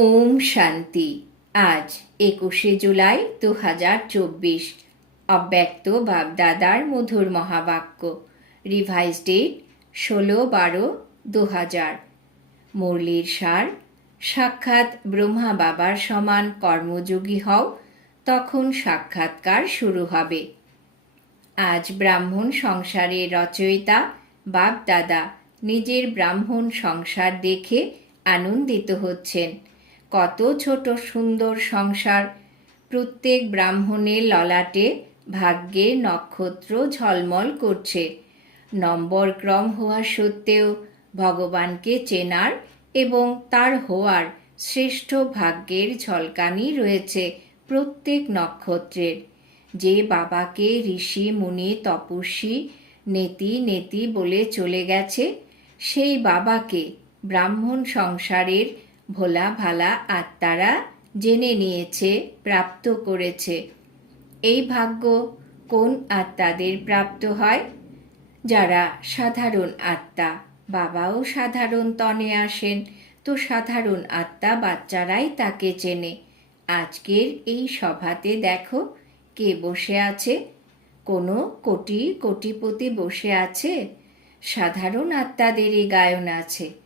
ওম শান্তি। আজ একুশে জুলাই দু হাজার চব্বিশ। অব্যক্ত বাপদাদার মধুর মহাবাক্য। রিভাইজ ডেট ষোলো বারো দু হাজার মুরলির সার, সাক্ষাৎ ব্রহ্মা বাবার সমান কর্মযোগী হও, তখন সাক্ষাৎকার শুরু হবে। আজ ব্রাহ্মণ সংসারের রচয়িতা বাপদাদা নিজের ব্রাহ্মণ সংসার দেখে আনন্দিত হচ্ছেন। কত ছোট সুন্দর সংসার। প্রত্যেক ব্রাহ্মণের ললাটে, ভাগ্যে নক্ষত্র ঝলমল করছে। নম্বর ক্রম হওয়া সত্ত্বেও ভগবানকে চেনার এবং তার হওয়ার শ্রেষ্ঠ ভাগ্যের ঝলকানি রয়েছে প্রত্যেক নক্ষত্রের। যে বাবাকে ঋষি, মুনি, তপস্বী, নেতি নেতি বলে চলে গেছে, সেই বাবাকে ব্রাহ্মণ সংসারের ভোলা ভালা আত্মারা জেনে নিয়েছে, প্রাপ্ত করেছে। এই ভাগ্য কোন আত্মাদের প্রাপ্ত হয়? যারা সাধারণ আত্মা, বাবাও সাধারণ তনে আসেন। তো সাধারণ আত্মা বাচ্চারাই তাকে চেনে। আজকের এই সভাতে দেখো, কে বসে আছে? কোনো কোটি কোটিপতি বসে আছে। সাধারণ আত্মাদেরই গায়ন আছে।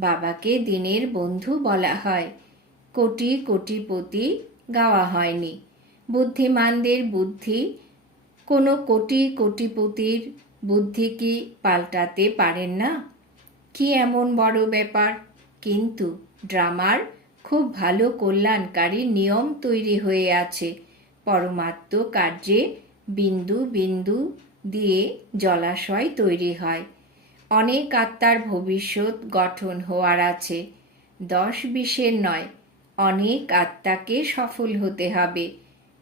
বাবাকে দিনের বন্ধু বলা হয়। কোটি কোটিপতি গাওয়া হয়নি। বুদ্ধিমানদের বুদ্ধি, কোনো কোটি কোটিপতির বুদ্ধি কি পাল্টাতে পারেন না? কি এমন বড় ব্যাপার? কিন্তু ড্রামার খুব ভালো কল্যাণকারী নিয়ম তৈরি হয়ে আছে। পরমাত্ম কার্যে বিন্দু বিন্দু দিয়ে জলাশয় তৈরি হয়। অনেক আত্মার ভবিষ্যৎ গঠন হওয়ার আছে। দশ বিশের নয়, অনেক আত্মাকে সফল হতে হবে।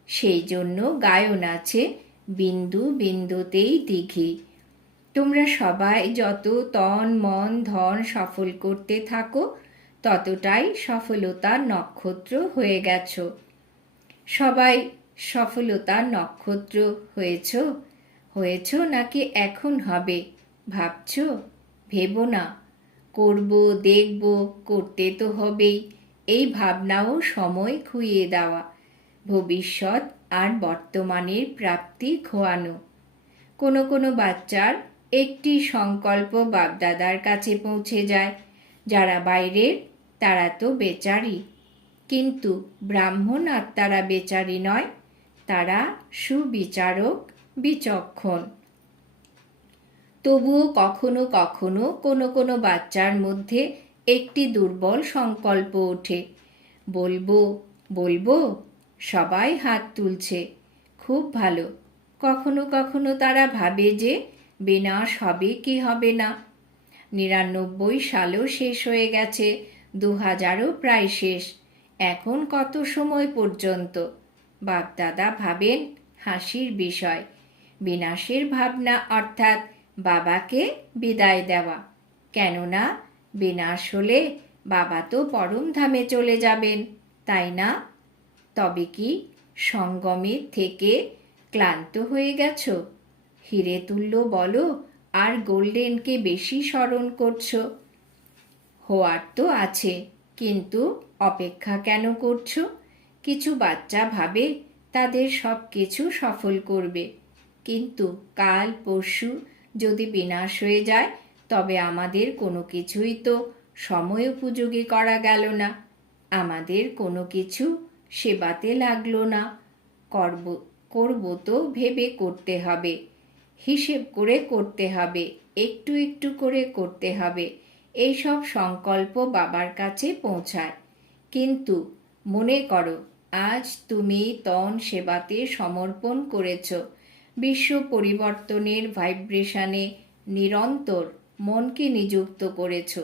সেই জন্য গায়ন আছে, বিন্দু বিন্দুতেই দিঘি। তোমরা সবাই যত তন, মন, ধন সফল করতে থাকো, ততটাই সফলতার নক্ষত্র হয়ে গেছ। সবাই সফলতার নক্ষত্র হয়েছ? হয়েছ নাকি এখন হবে? ভাবছ? ভেবো না। করব, দেখব, করতে তো হবেই। এই ভাবনাও সময় খুইয়ে দেওয়া। ভবিষ্যৎ আর বর্তমানের প্রাপ্তি খোয়ানো। কোনো কোনো বাচ্চার একটি সংকল্প বাপদাদার কাছে পৌঁছে যায়। যারা বাইরের, তারা তো বেচারি। কিন্তু ব্রাহ্মণ আত্মারা বেচারি নয়, তারা সুবিচারক, বিচক্ষণ। তবুও কখনো কখনো কোনো কোনো বাচ্চার মধ্যে একটি দুর্বল সংকল্প ওঠে। বলব বলব, সবাই হাত তুলছে। খুব ভালো। কখনো কখনো তারা ভাবে যে বিনাশ হবে কি হবে না। নিরানব্বই সালও শেষ হয়ে গেছে দু হাজারও প্রায় শেষ। এখন কত সময় পর্যন্ত? বাপদাদা ভাবেন হাসির বিষয়। বিনাশের ভাবনা অর্থাৎ বাবাকে বিদায় দেওয়া। কেননা বিনাশ হলে বাবা তো পরম ধামে চলে যাবেন, তাই না? তবে কি সঙ্গমের থেকে ক্লান্ত হয়ে গেছ? হিরে তুল্য বলো, আর গোল্ডেনকে বেশি স্মরণ করছ? হওয়ার তো আছে, কিন্তু অপেক্ষা কেন করছ? কিছু বাচ্চা ভাবে তাদের সব কিছু সফল করবে। কিন্তু কাল পরশু যদি বিনাশ হয়ে যায়, তবে আমাদের কোনো কিছুই তো সময় উপযোগী করা গেল না। আমাদের কোনো কিছু সেবাতে লাগল না। করব করব তো ভেবে করতে হবে। হিসেব করে করতে হবে, একটু একটু করে করতে হবে। এইসব সংকল্প বাবার কাছে পৌঁছায়। কিন্তু মনে করো, আজ তুমি তন সেবাতে সমর্পণ করেছ। বিশ্ব পরিবর্তনের ভাইব্রেশনে নিরন্তর মনকে নিযুক্ত করেছ।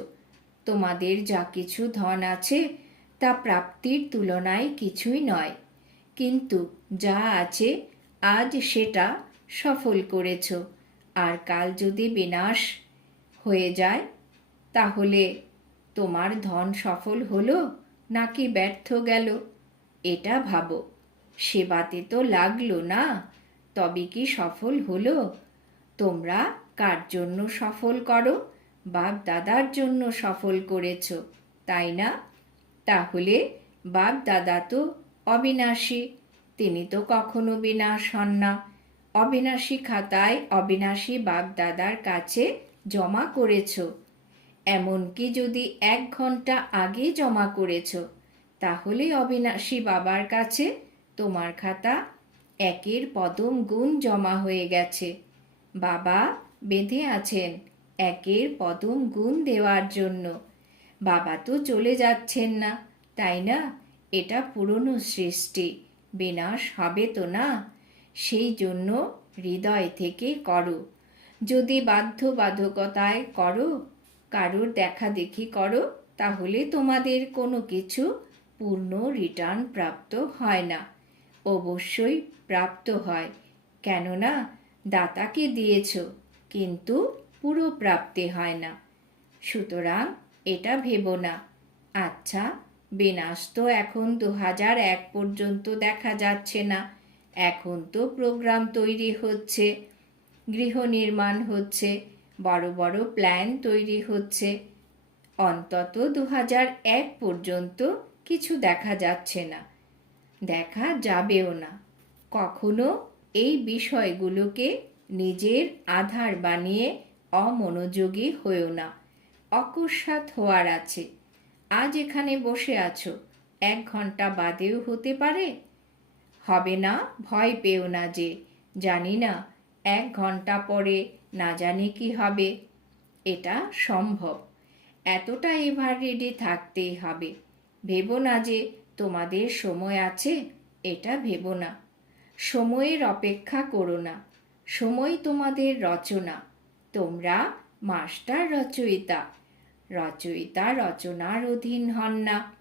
তোমাদের যা কিছু ধন আছে, তা প্রাপ্তির তুলনায় কিছুই নয়। কিন্তু যা আছে, আজ সেটা সফল করেছ। আর কাল যদি বিনাশ হয়ে যায়, তাহলে তোমার ধন সফল হলো নাকি ব্যর্থ গেল, এটা ভাবো। সেবাতে তো লাগল না। তবে কি সফল হলো? তোমরা কার জন্য সফল করো বাপ দাদার জন্য সফল করেছ, তাই না? তাহলে বাপ দাদা তো অবিনাশী, তিনি তো কখনো বিনাশ হন না। অবিনাশী খাতায় অবিনাশী বাপ দাদার কাছে জমা করেছ। এমনকি যদি এক ঘণ্টা আগে জমা করেছ, তাহলে অবিনাশী বাবার কাছে তোমার খাতা একের পদম গুণ জমা হয়ে গেছে। বাবা বেঁধে আছেন একের পদম গুণ দেওয়ার জন্য। বাবা তো চলে যাচ্ছেন না, তাই না? এটা পুরনো সৃষ্টি, বিনাশ হবে তো না? সেই জন্য হৃদয় থেকে করো। যদি বাধ্যবাধকতায় করো, কারোর দেখা দেখি করো, তাহলে তোমাদের কোনো কিছু পূর্ণ রিটার্ন প্রাপ্ত হয় না। অবশ্যই প্রাপ্ত হয়। কেননা, দাতাকে দিয়েছ, কিন্তু পুরো প্রাপ্তি হয় না। সুতরাং এটা ভেবো না। আচ্ছা বিনাশ তো এখন দু হাজার এক পর্যন্ত দেখা যাচ্ছে না। এখন তো প্রোগ্রাম তৈরি হচ্ছে, গৃহ নির্মাণ হচ্ছে, বড় বড় প্ল্যান তৈরি হচ্ছে। অন্তত দু হাজার এক পর্যন্ত কিছু দেখা যাচ্ছে না। দেখা যাবেও না। কখনো এই বিষয়গুলোকে নিজের আধার বানিয়ে অমনোযোগী হয়েও না। অকস্মাৎ হওয়ার আছে। আজ এখানে বসে আছো। এক ঘণ্টা বাদেও হতে পারে? হবে না, ভয় পেও না যে, জানি না, এক ঘণ্টা পরে না জানি কি হবে। এটা সম্ভব। এতটা এভার রেডি থাকতেই হবে। ভেবো না যে, তোমাদের সময় আছে। এটা ভেবো না। সময়ের অপেক্ষা করো না। সময় তোমাদের রচনা। তোমরা মাস্টার রচয়িতা। রচয়িতা রচনার অধীন হন না।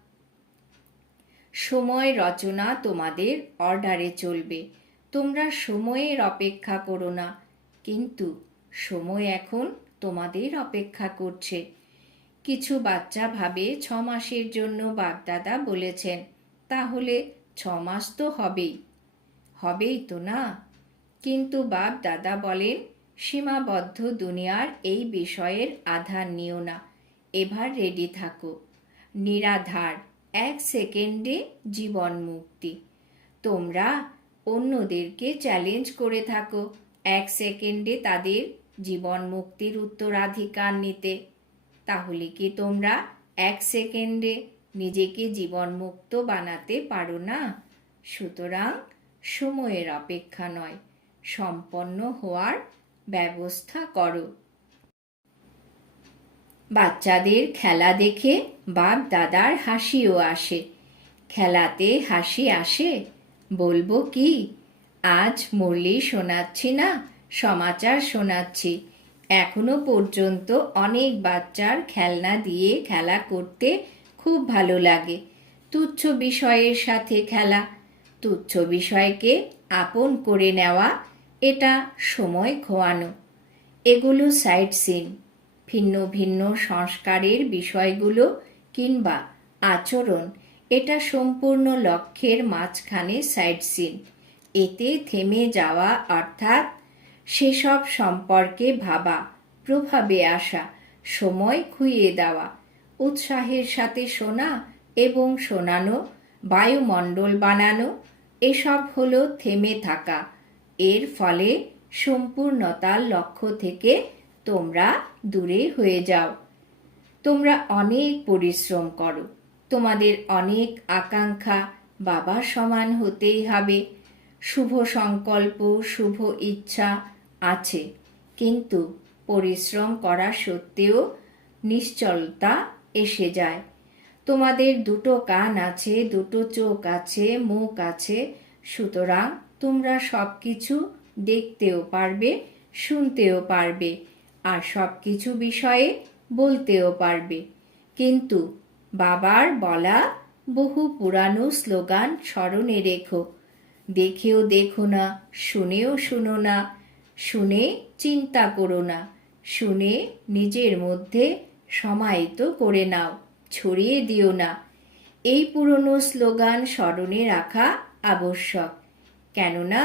সময় রচনা তোমাদের অর্ডারে চলবে। তোমরা সময়ের অপেক্ষা করো না। কিন্তু সময় এখন তোমাদের অপেক্ষা করছে। কিছু বাচ্চা ভাবে ছ মাসের জন্য বাগদাদা বলেছেন, তাহলে ছ মাস তো হবেই। হবেই তো না? কিন্তু বাপ দাদা বলেন, সীমাবদ্ধ দুনিয়ার এই বিষয়ের আধার নিও না, এবার রেডি থাকো। নিরাধার, এক সেকেন্ডে জীবন মুক্তি। তোমরা অন্যদেরকে চ্যালেঞ্জ করে থাকো, এক সেকেন্ডে তাদের জীবন মুক্তির উত্তরাধিকার নিতে। তাহলে কি তোমরা এক সেকেন্ডে নিজেকে জীবনমুক্ত বানাতে পারো না? সুতরাং সময়ের অপেক্ষা নয়, সম্পন্ন হওয়ার ব্যবস্থা করো। বাচ্চাদের খেলা দেখে বাপ দাদার হাসিও আসে। খেলাতে হাসি আসে? বলব কি? আজ মুরলি শোনাচ্ছি না, সমাচার শোনাচ্ছি। এখনও পর্যন্ত অনেক বাচ্চার খেলনা দিয়ে খেলা করতে খুব ভালো লাগে। তুচ্ছ বিষয়ের সাথে খেলা তুচ্ছ বিষয়কে আপন করে নেওয়া, এটা সময় খোয়ানো। এগুলো সাইড সিন ভিন্ন ভিন্ন সংস্কারের বিষয়গুলো কিংবা আচরণ, এটা সম্পূর্ণ লক্ষ্যের মাঝখানে সাইড সিন এতে থেমে যাওয়া অর্থাৎ সেসব সম্পর্কে ভাবা, প্রভাবে আসা, সময় খুইয়ে দেওয়া, উৎসাহের সাথে শোনা এবং শোনানো, বায়ুমণ্ডল বানানো এসব হল থেমে থাকা। এর ফলে সম্পূর্ণতার লক্ষ্য থেকে তোমরা দূরে হয়ে যাও। তোমরা অনেক পরিশ্রম করো। তোমাদের অনেক আকাঙ্ক্ষা বাবা সমান হতেই হবে। শুভ সংকল্প, শুভ ইচ্ছা আছে। কিন্তু পরিশ্রম করা সত্ত্বেও নিশ্চলতা এসে যায়। তোমাদের দুটো কান আছে, দুটো চোখ আছে, মুখ আছে, সুতরাং তোমরা সব কিছু দেখতেও পারবে, শুনতেও পারবে, আর সব কিছু বিষয়ে বলতেও পারবে। কিন্তু বাবার বলা বহু পুরানো স্লোগান স্মরণে রেখো। দেখেও দেখো না, শুনেও শুনো না, শুনে চিন্তা করো না, শুনে নিজের মধ্যে সমাহিত করে নাও। ছড়িয়ে দিও না। এই পুরনো স্লোগান স্মরণে রাখা আবশ্যক। কেননা,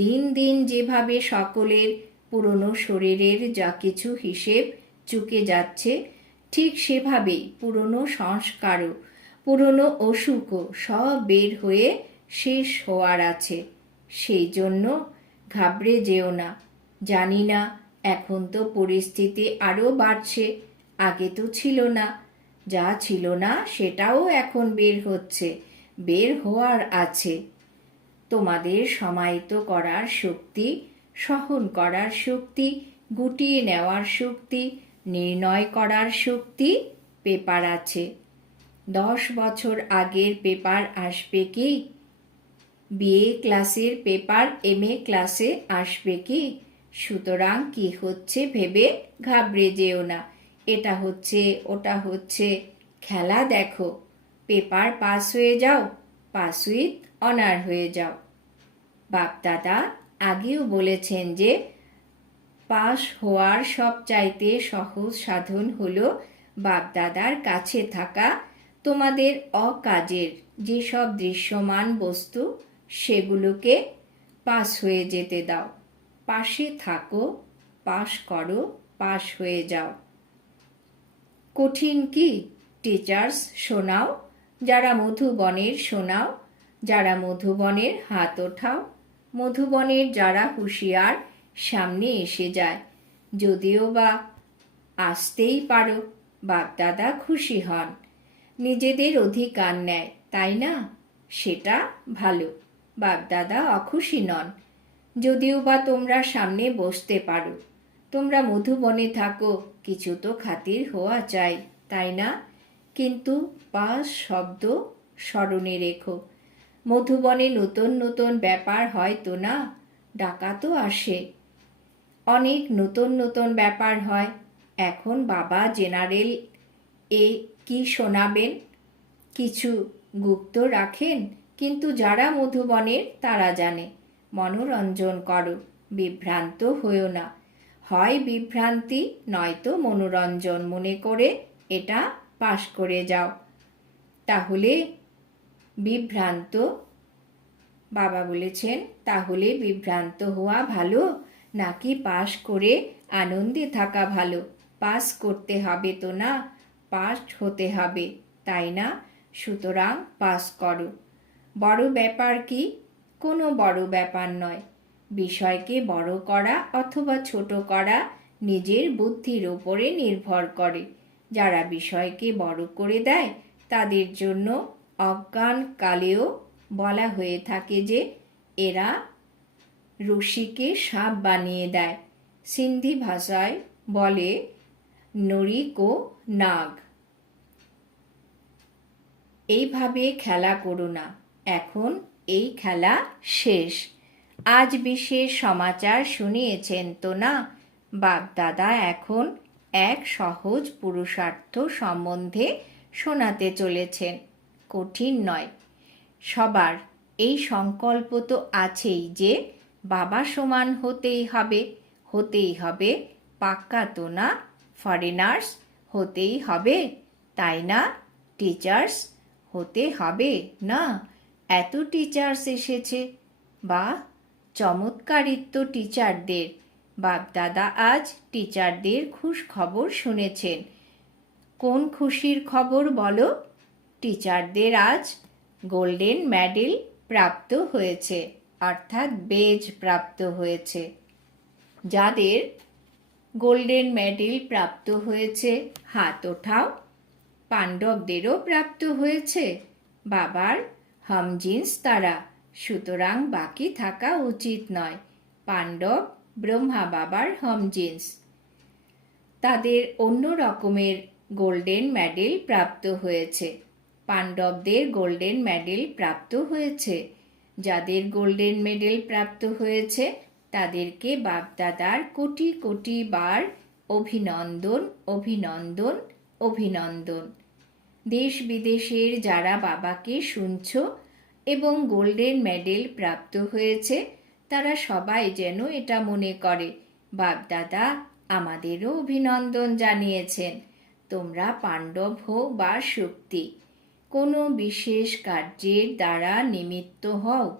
দিন দিন যেভাবে সকলের পুরনো শরীরের যা কিছু হিসেব চুকে যাচ্ছে, ঠিক সেভাবেই পুরনো সংস্কারও, পুরনো অসুখও সব বের হয়ে শেষ হওয়ার আছে। সেই জন্য ঘাবড়ে যেও না। জানি না, এখন তো পরিস্থিতি আরও বাড়ছে, আগে তো ছিল না। যা ছিল না সেটাও এখন বের হচ্ছে, বের হওয়ার আছে। তোমাদের সমাহিত করার শক্তি, সহন করার শক্তি, গুটিয়ে নেওয়ার শক্তি, নির্ণয় করার শক্তি পেপার আছে। দশ বছর আগের পেপার আসবে কি? বিএ ক্লাসের পেপার, এম এ ক্লাসে আসবে কি? সুতরাং কি হচ্ছে ভেবে ঘাবড়ে যেও না। এটা হচ্ছে, ওটা হচ্ছে। খেলা দেখো। পেপার পাস হয়ে যাও, পাস উইথ অনার হয়ে যাও। বাপদাদা আগেও বলেছেন যে পাশ হওয়ার সবচাইতে সহজ সাধন হলো বাপদাদার কাছে থাকা তোমাদের অকাজের যেসব দৃশ্যমান বস্তু, সেগুলোকে পাস হয়ে যেতে দাও। পাশে থাকো পাশ করো পাশ হয়ে যাও। কঠিন কি? টিচার্স, শোনাও। যারা মধুবনের শোনাও। যারা মধুবনের হাত ওঠাও। মধুবনের যারা হুঁশিয়ার, সামনে এসে যায়। যদিও বা আসতেই পারো, বাপদাদা খুশি হন। নিজেদের অধিকার নেয়, তাই না? সেটা ভালো, বাপদাদা অখুশি নন। যদিও বা তোমরা সামনে বসতে পারো। তোমরা মধুবনে থাকো কিছু তো খাতির হওয়া চাই, তাই না? কিন্তু পাস শব্দ স্মরণে রেখো। মধুবনে নতুন নতুন ব্যাপার হয় তো না? ডাকাতও আসে। অনেক নতুন নতুন ব্যাপার হয়। এখন বাবা জেনারেল এ কি শোনাবেন? কিছু গুপ্ত রাখেন, কিন্তু যারা মধুবনের তারা জানে। মনোরঞ্জন করো, বিভ্রান্ত হয়েও না। হয় বিভ্রান্তি, নয়তো মনোরঞ্জন মনে করে এটা পাশ করে যাও। তাহলে বিভ্রান্ত, বাবা বলেছেন, তাহলে বিভ্রান্ত হওয়া ভালো, নাকি পাশ করে আনন্দে থাকা ভালো? পাস করতে হবে তো না পাস হতে হবে, তাই না? সুতরাং পাস করো। বড় ব্যাপার কি? কোনো বড় ব্যাপার নয়। বিষয়কে বড় করা অথবা ছোট করা নিজের বুদ্ধির ওপরে নির্ভর করে। যারা বিষয়কে বড় করে দেয়, তাদের জন্য অজ্ঞান কালেও বলা হয়ে থাকে যে, এরা রশিকে সাপ বানিয়ে দেয়। সিন্ধি ভাষায় বলে, নরিক নাগ। এইভাবে খেলা করো না। এখন এই খেলা শেষ। আজ বিশেষ সমাচার শুনিয়েছেন তো না? বাপদাদা এখন এক সহজ পুরুষার্থ সম্বন্ধে শোনাতে চলেছেন। কঠিন নয়। সবার এই সংকল্প তো আছেই যে বাবা সমান হতেই হবে। হতেই হবে পাক্কা তো না? ফরেনার্স, হতেই হবে। তাই না? টিচার্স, হতে হবে না? এত টিচার্স এসেছে। বা চমৎকারিত্ব টিচারদের বাপদাদা আজ টিচারদের খুশ খবর শুনেছেন। কোন খুশির খবর বলো? টিচারদের আজ গোল্ডেন মেডেল প্রাপ্ত হয়েছে, অর্থাৎ বেজ প্রাপ্ত হয়েছে। যাদের গোল্ডেন মেডেল প্রাপ্ত হয়েছে, হাত ওঠাও, পাণ্ডবদেরও প্রাপ্ত হয়েছে, বাবার হামজিন্স তারা। সুতরাং বাকি থাকা উচিত নয়। পাণ্ডব ব্রহ্মা বাবার হামজিন্স তাদের অন্য রকমের গোল্ডেন মেডেল প্রাপ্ত হয়েছে। পাণ্ডবদের গোল্ডেন মেডেল প্রাপ্ত হয়েছে। যাদের গোল্ডেন মেডেল প্রাপ্ত হয়েছে, তাদেরকে বাপদাদার কোটি কোটি বার অভিনন্দন অভিনন্দন অভিনন্দন। দেশ বিদেশের যারা বাবাকে শুনছ এবং গোল্ডেন মেডেল প্রাপ্ত হয়েছে। তারা সবাই যেন এটা মনে করে। বাপদাদা আমাদেরও অভিনন্দন জানিয়েছেন। তোমরা পাণ্ডব হো বা শক্তি, কোনো বিশেষ কার্যের দ্বারা নিমিত্ত হও।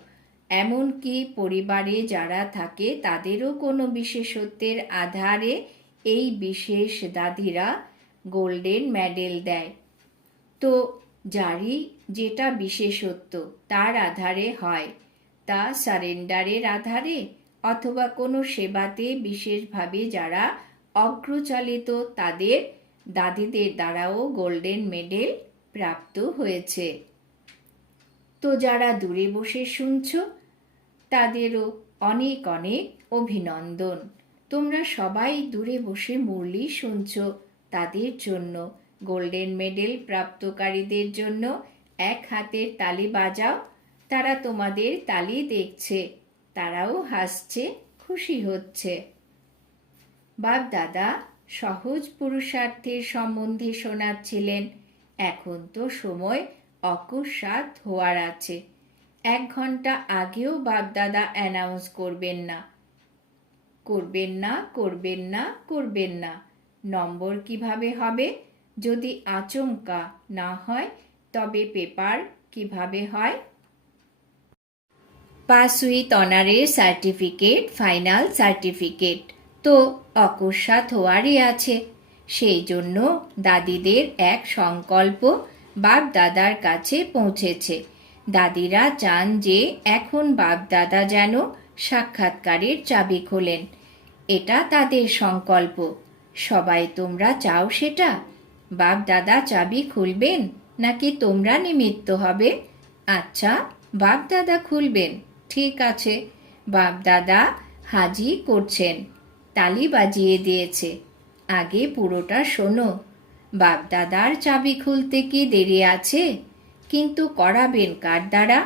এমনকি পরিবারে যারা থাকে, তাদেরও কোনো বিশেষত্বের আধারে এই বিশেষ দাদিরা গোল্ডেন মেডেল দেয়। তো যারই যেটা বিশেষত্ব, তার আধারে হয়। তা সারেন্ডারের আধারে? অথবা কোনো সেবাতে বিশেষভাবে যারা অগ্রচালিত, তাদের দাদিদের দ্বারাও গোল্ডেন মেডেল প্রাপ্ত হয়েছে। তো যারা দূরে বসে শুনছ, তাদেরও অনেক অনেক অভিনন্দন। তোমরা সবাই দূরে বসে মুরলি শুনছ, তাদের জন্য, গোল্ডেন মেডেল প্রাপ্তকারীদের জন্য এক হাতের তালি বাজাও, তারা তোমাদের তালি দেখছে, তারাও হাসছে, খুশি হচ্ছে। বাপ দাদা সহজ পুরুষার্থের সম্বন্ধে শোনাচ্ছিলেন, এখন তো সময় অকস্মাৎ হওয়ার আছে। এক ঘণ্টা আগেও বাপদাদা অ্যানাউন্স করবেন না। করবেন না করবেন না করবেন না। নম্বর কীভাবে হবে? যদি আচমকা না হয় তবে পেপার কীভাবে হয়? পাস উইথ অনারের সার্টিফিকেট, ফাইনাল সার্টিফিকেট তো অকস্মাৎ হওয়ারই আছে। সেই জন্য দাদিদের এক সংকল্প বাপ দাদার কাছে পৌঁছেছে। দাদিরা চান যে এখন বাপ দাদা যেন সাক্ষাৎকারের চাবি খোলেন। এটা তাদের সংকল্প। সবাই তোমরা চাও সেটা? বাপ দাদা চাবি খুলবেন? নাকি তোমরা নিমিত্ত হবে? আচ্ছা বাপ দাদা খুলবেন। ঠিক আছে বাপ দাদা হাজি করছেন। তালি বাজিয়ে দিয়েছে। আগে পুরোটা শোনো। বাপ দাদার চাবি খুলতে কি দেরি আছে? কিন্তু করাবেন কার দ্বারা?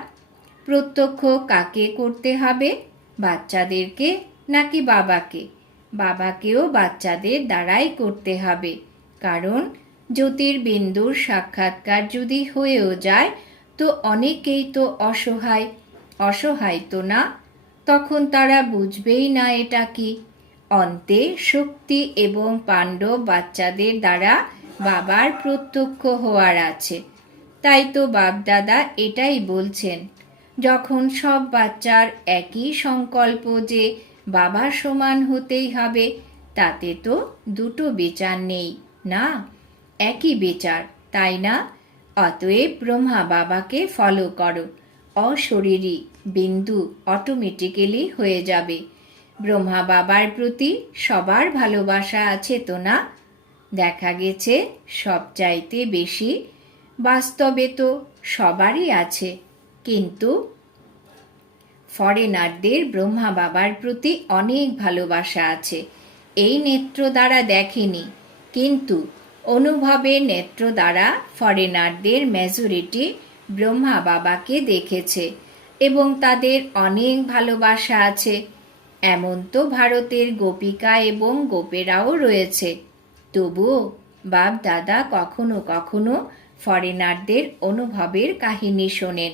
প্রত্যক্ষ কাকে করতে হবে? বাচ্চাদেরকে নাকি বাবাকে? বাবাকেও বাচ্চাদের দ্বারাই করতে হবে। কারণ জ্যোতির্বিন্দুর সাক্ষাৎকার যদি হয়েও যায়, তো অনেকেই তো অসহায়। অসহায় তো না, তখন তারা বুঝবেই না এটা কি। অন্তে শক্তি এবং পাণ্ডব বাচ্চাদের দ্বারা বাবার প্রত্যক্ষ হওয়ার আছে। তাই তো বাপদাদা এটাই বলছেন, যখন সব বাচ্চার একই সংকল্প যে বাবা সমান হতেই হবে, তাতে তো দুটো বিচার নেই, না? একই বিচার, তাই না? অতএব ব্রহ্মা বাবাকে ফলো করো। অশরীরী বিন্দু অটোমেটিক্যালি হয়ে যাবে। ব্রহ্মা বাবার প্রতি সবার ভালোবাসা আছে তো না? দেখা গেছে সবচাইতে বেশি বাস্তবে তো সবারই আছে। কিন্তু ফরেনারদের ব্রহ্মা বাবার প্রতি অনেক ভালোবাসা আছে। এই নেত্র দ্বারা দেখেনি। কিন্তু অনুভবের নেত্র দ্বারা ফরেনারদের মেজরিটি ব্রহ্মা বাবাকে দেখেছে এবং তাদের অনেক ভালোবাসা আছে। এমন তো ভারতের গোপিকা এবং গোপেরাও রয়েছে। তবুও বাপ দাদা কখনো কখনো ফরেনারদের অনুভবের কাহিনী শোনেন।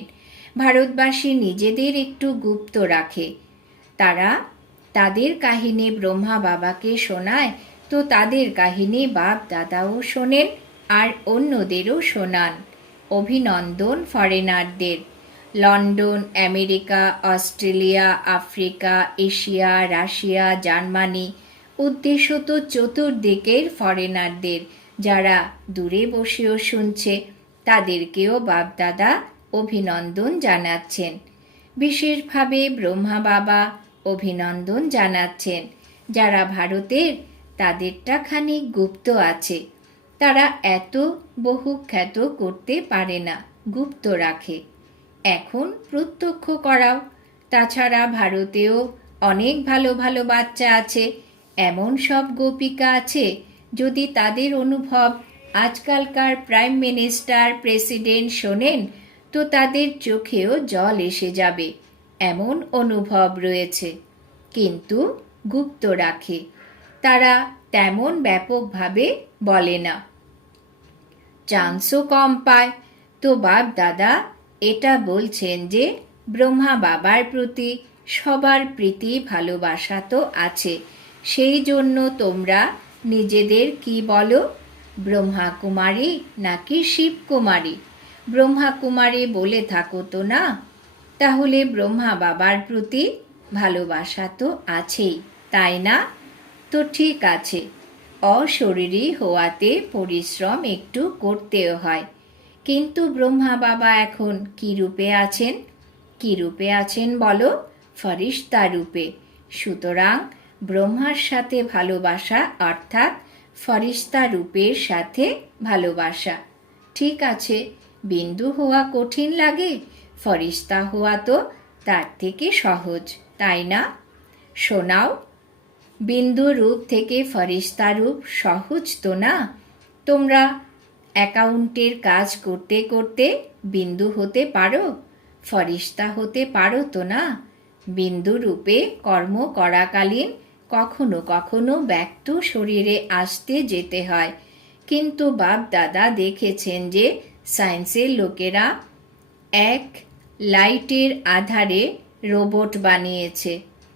ভারতবাসী নিজেদের একটু গুপ্ত রাখে। তারা তাদের কাহিনী ব্রহ্মা বাবাকে শোনায় তো তাদের কাহিনী বাপ দাদাও শোনেন আর অন্যদেরও শোনান। অভিনন্দন ফরেনারদের। London, America, Australia, Africa, Asia, Russia, Germany উদ্দেশ্য তো চতুর্দিকের ফরেনারদের। যারা দূরে বসেও শুনছে, তাদেরকেও বাপদাদা অভিনন্দন জানাচ্ছেন। বিশেষভাবে ব্রহ্মা বাবা অভিনন্দন জানাচ্ছেন। যারা ভারতের তাদেরটা খানিক গুপ্ত আছে। তারা এত বহু খ্যাত করতে পারে না, গুপ্ত রাখে। এখন প্রত্যক্ষ করাও। তাছাড়া ভারতেও অনেক ভালো ভালো বাচ্চা আছে, এমন সব গোপিকা আছে, যদি তাদের অনুভব আজকালকার প্রাইম মিনিস্টার প্রেসিডেন্ট শোনেন, তো তাদের চোখেও জল এসে যাবে, এমন অনুভব রয়েছে। কিন্তু গুপ্ত রাখে। তারা তেমন ব্যাপকভাবে বলে না। চান্সও কম পায়। তো বাপ দাদা, এটা বলছেন যে, ব্রহ্মা বাবার প্রতি সবার প্রীতি, ভালোবাসা তো আছে। সেই জন্য তোমরা নিজেদের কি বলো? ব্রহ্মা কুমারী নাকি শিব কুমারী? ব্রহ্মা কুমারী বলে থাকো তো না। তাহলে ব্রহ্মা বাবার প্রতি ভালোবাসা তো আছেই, তাই না? তো ঠিক আছে। অশরীরী হওয়াতে পরিশ্রম একটু করতেও হয়। কিন্তু ব্রহ্মা বাবা এখন কি রূপে আছেন? কি রূপে আছেন বলো? ফরিস্তা রূপে। সুতরাং ব্রহ্মার সাথে ভালোবাসা অর্থাৎ ফরিস্তা রূপের সাথে ভালোবাসা। ঠিক আছে, বিন্দু হওয়া কঠিন লাগে, ফরিস্তা হওয়া তো তার থেকে সহজ, তাই না? শোনাও। বিন্দু রূপ থেকে ফরিস্তা রূপ সহজ তো না? তোমরা অ্যাকাউন্টের কাজ করতে করতে বিন্দু হতে পারো, ফরিস্তা হতে পারো তো না? বিন্দু রূপে কর্ম করাকালীন কখনো কখনো ব্যক্ত শরীরে আসতে যেতে হয়। কিন্তু বাপ দাদা দেখেছেন যে সায়েন্সের লোকেরা এক লাইটের আধারে রোবট বানিয়েছে।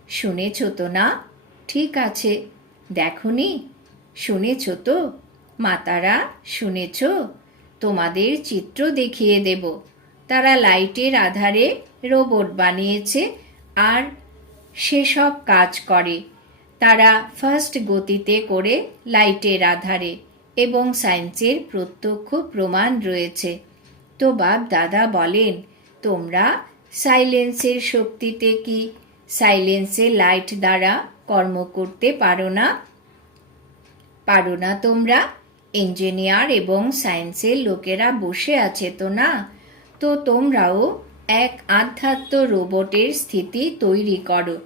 শুনেছ তো না? ঠিক আছে। দেখনি? শুনেছ তো? মাতারা, শুনেছ? তোমাদের চিত্র দেখিয়ে দেব। তারা লাইটের আধারে রোবট বানিয়েছে আর সেসব কাজ করে। তারা ফার্স্ট গতিতে করে লাইটের আধারে এবং সায়েন্সের প্রত্যক্ষ প্রমাণ রয়েছে। তো বাপ দাদা বলেন, তোমরা সাইলেন্সের শক্তিতে কি সাইলেন্সের লাইট দ্বারা কর্ম করতে পারো না। পারো না তোমরা। ইঞ্জিনিয়ার এবং সায়েন্সের লোকেরা বসে আছে তো না? তো তোমরাও এক আধ্যাত্ম রোবটের স্থিতি তৈরি করো,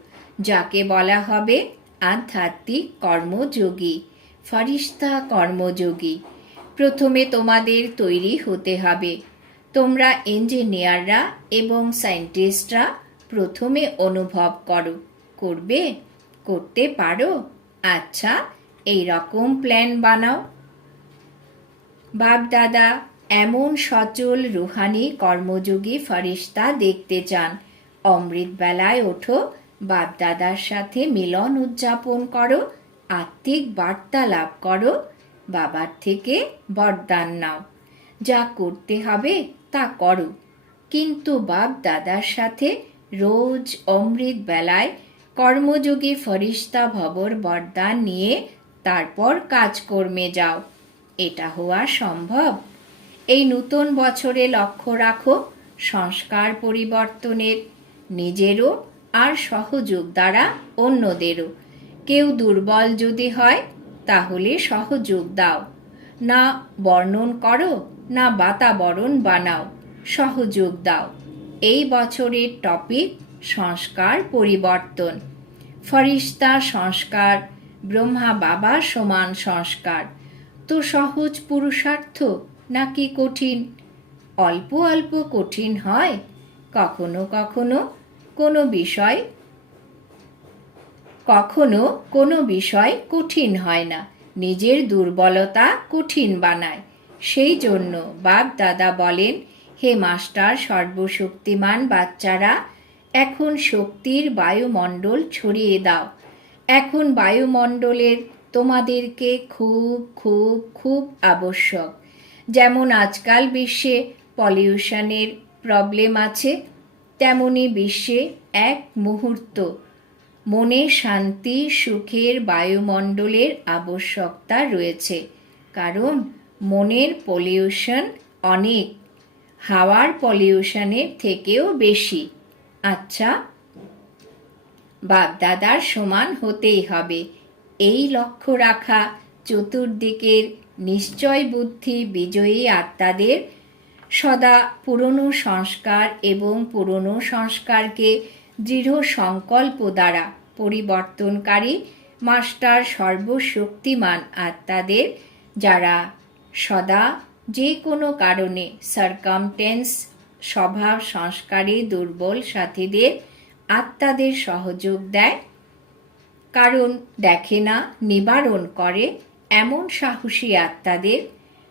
যাকে বলা হবে আধ্যাত্মিক কর্মযোগী, ফরিস্তা কর্মযোগী। প্রথমে তোমাদের তৈরি হতে হবে। তোমরা ইঞ্জিনিয়াররা এবং সায়েন্টিস্টরা প্রথমে অনুভব করো। করবে? করতে পারো? আচ্ছা এই রকম প্ল্যান বানাও। বাপদাদা, এমন সচল রুহানি কর্মযোগী ফরিস্তা দেখতে চান। অমৃত বেলায় ওঠো, বাপদাদার সাথে মিলন উদযাপন করো, আত্মিক বার্তা লাভ করো, বাবার থেকে বরদান নাও। যা করতে হবে তা করো। কিন্তু বাপ দাদার সাথে রোজ অমৃত বেলায় কর্মযোগী ফরিস্তা ভবর বরদান নিয়ে তারপর কাজকর্মে যাও। এটা হওয়া সম্ভব। এই নতুন বছরে লক্ষ্য রাখো, সংস্কার পরিবর্তনের, নিজেরও আর সহযোগ দ্বারা অন্যদেরও। কেউ দুর্বল যদি হয়, তাহলে সহযোগ দাও। না বর্ণন করো, না বাতাবরণ বানাও, সহযোগ দাও। এই বছরের টপিক, সংস্কার পরিবর্তন। ফরিস্তা সংস্কার, ব্রহ্মা বাবা সমান সংস্কার। তো সহজ পুরুষার্থ নাকি কঠিন? অল্প অল্প কঠিন হয়, কখনো কখনো কোনো বিষয়, কখনো কোনো বিষয় কঠিন হয় না। নিজের দুর্বলতা কঠিন বানায়। সেই জন্য বাপ দাদা বলেন, হে মাস্টার, সর্বশক্তিমান বাচ্চারা এখন শক্তির বায়ুমণ্ডল ছড়িয়ে দাও। এখন বায়ুমণ্ডলের তোমাদেরকে খুব খুব খুব আবশ্যক। যেমন আজকাল বিশ্বে পলিউশনের প্রবলেম আছে, তেমনি বিশ্বে এক মুহূর্ত মনে শান্তি, সুখের বায়ুমণ্ডলের আবশ্যকতা রয়েছে। কারণ মনের পলিউশন অনেক, হাওয়ার পলিউশনের থেকেও বেশি। আচ্ছা বাপদাদার সমান হতেই হবে। এই লক্ষ্য রাখা চতুর্দিকের নিশ্চয় বুদ্ধি বিজয়ী আত্মাদের সদা পুরনো সংস্কার এবং পুরনো সংস্কারকে দৃঢ় সংকল্প দ্বারা পরিবর্তনকারী মাস্টার সর্বশক্তিমান আত্মাদের, যারা সদা যে কোনো কারণে সার্কামটেন্স স্বভাব, সংস্কারে, দুর্বল সাথীদের, আত্মাদের সহযোগ দেয়। কারণ দেখে না, নিবারণ করে এমন সাহসী আত্মাদের।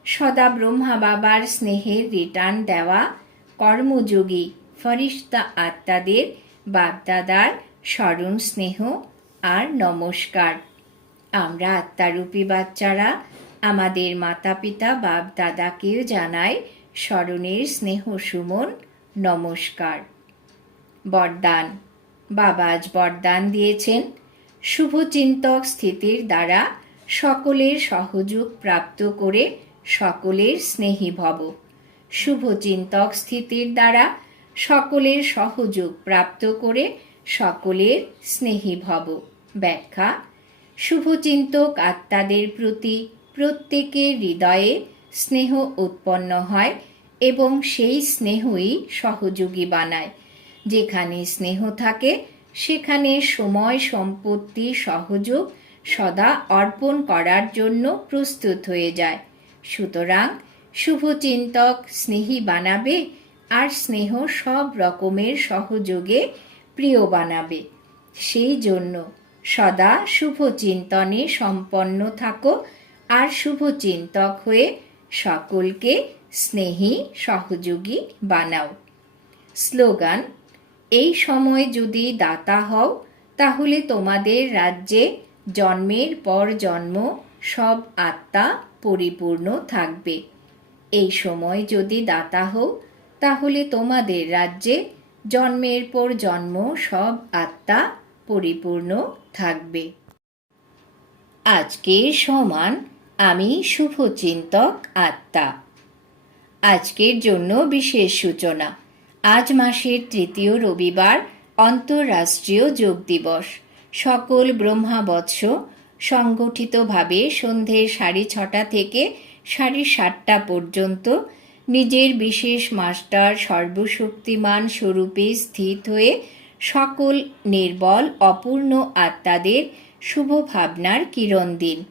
সদা ব্রহ্মা বাবার স্নেহের রিটার্ন দেওয়া কর্মযোগী ফরিস্তা আত্মাদের বাপদাদার স্মরণ, স্নেহ আর নমস্কার। আমরা আত্মারূপী বাচ্চারা, আমাদের মাতা পিতা বাপ দাদাকেও জানাই স্মরণের স্নেহ সুমন, নমস্কার। বরদান। বাবা আজ বরদান দিয়েছেন। শুভচিন্তক স্থিতির দ্বারা সকলের সহযোগ প্রাপ্ত করে সকলের স্নেহী ভব। শুভচিন্তক স্থিতির দ্বারা সকলের সহযোগ প্রাপ্ত করে সকলের স্নেহী ভব। ব্যাখ্যা শুভচিন্তক আত্মাদের প্রতি প্রত্যেকের হৃদয়ে স্নেহ উৎপন্ন হয় এবং সেই স্নেহই সহযোগী বানায়। যেখানে স্নেহ থাকে, সেখানে সময় সম্পত্তি সহযোগ সদা অর্পণ করার জন্য প্রস্তুত হয়ে যায়। সুতরাং শুভচিন্তক স্নেহী বানাবে আর স্নেহ সব রকমের সহযোগে প্রিয় বানাবে। সেই জন্য সদা শুভচিন্তনে সম্পন্ন থাকো আর শুভচিন্তক হয়ে সকলকে স্নেহী, সহযোগী, বানাও। স্লোগান, এই সময় যদি দাতা হও, তাহলে তোমাদের রাজ্যে জন্মের পর জন্ম সব আত্মা পরিপূর্ণ থাকবে। এই সময় যদি দাতা হও, তাহলে তোমাদের রাজ্যে জন্মের পর জন্ম সব আত্মা পরিপূর্ণ থাকবে। আজকে সমান আমি শুভচিন্তক আত্মা। আজকের জন্য বিশেষ সূচনা। আজ মাসের তৃতীয় রবিবার অন্তর্রাষ্ট্রীয় যোগ দিবস। সকল ব্রহ্মাবৎস সংগঠিতভাবে সন্ধে সাড়ে ছটা থেকে সাড়ে সাতটা পর্যন্ত নিজের বিশেষ মাস্টার সর্বশক্তিমান স্বরূপে স্থিত হয়ে সকল নির্বল, অপূর্ণ আত্মাদের শুভ ভাবনার কিরণ দিন।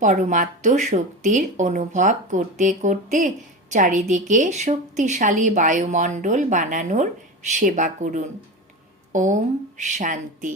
পরমাত্ম শক্তির অনুভব করতে করতে চারিদিকে শক্তিশালী বায়ুমণ্ডল বানানোর সেবা করুন। ওম শান্তি।